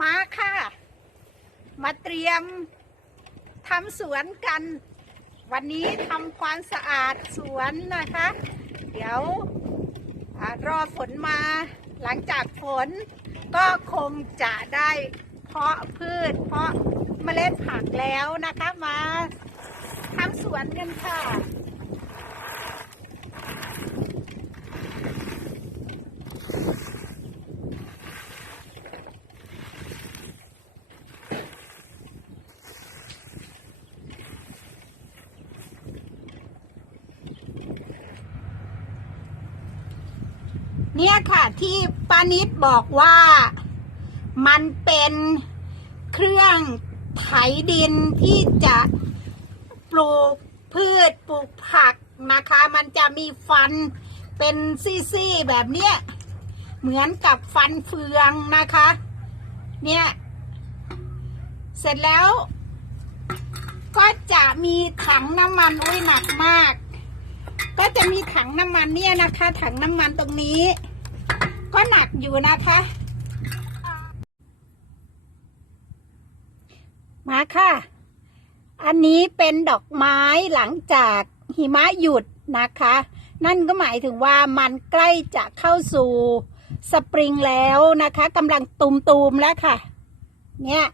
มาค่ะ มาเตรียมทำสวนกัน วันนี้ทำความสะอาดสวนนะคะ เดี๋ยวอรอฝนมาหลังจากฝนก็คงจะได้เพาะพืช เพาะเมล็ดผักแล้วนะคะมาทำสวนกันค่ะ เนี่ยค่ะที่ป้านิดบอกว่ามันเป็นเครื่องไถดินที่จะปลูกพืชปลูกผักนะคะ มันจะมีฟันเป็นซี่ๆแบบเนี้ยเหมือนกับฟันเฟืองนะคะ เนี่ย เสร็จแล้ว ก็จะมีถังน้ำมันอุ้ยหนักมาก ก็จะมีถังน้ำมันเนี่ยนะคะ ถังน้ำมันตรงนี้ ก็หนักอยู่นะคะ มาค่ะ อันนี้เป็นดอกไม้หลังจากหิมะหยุดนะคะ นั่นก็หมายถึงว่ามันใกล้จะเข้าสู่สปริงแล้วนะคะกำลังตุมๆแล้วค่ะ เนี่ย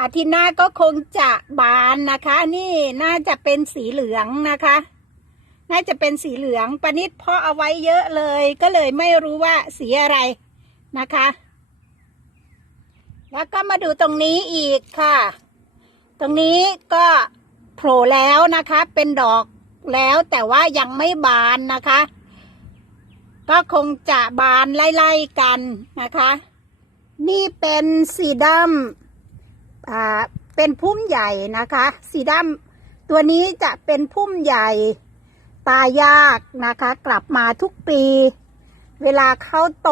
อาทิตย์หน้าก็คงจะบานนะคะ นี่น่าจะเป็นสีเหลืองนะคะ น่าจะเป็นสีเหลืองปนิดเพาะเอาไว้เยอะเลย ก็เลยไม่รู้ว่าสีอะไรนะคะ แล้วก็มาดูตรงนี้อีกค่ะ ตรงนี้ก็โผล่แล้วนะคะ เป็นดอกแล้วแต่ว่ายังไม่บานนะคะ ก็คงจะบานไล่ๆกันนะคะ นี่เป็นสีดำอ่าเป็นพุ่มใหญ่นะคะ สีดำตัวนี้จะเป็นพุ่มใหญ่ ตายากนะคะ กลับมาทุกปี เวลาเขาโต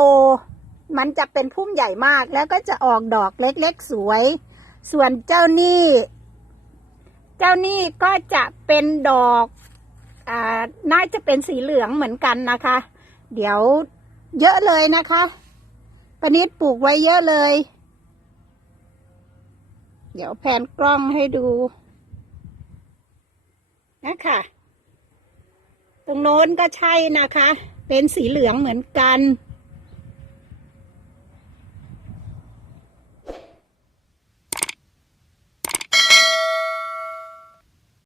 มันจะเป็นพุ่มใหญ่มากแล้วก็จะออกดอกเล็กๆสวย ส่วนเจ้านี่ เจ้านี่ก็จะเป็นดอกอ่าน่าจะเป็นสีเหลืองเหมือนกันนะคะ เดี๋ยวเยอะเลยนะคะปนิดปลูกไว้เยอะเลย เดี๋ยวแผนกล้องให้ดูนะคะ ตรงโน้นก็ใช่นะคะ เป็นสีเหลืองเหมือนกัน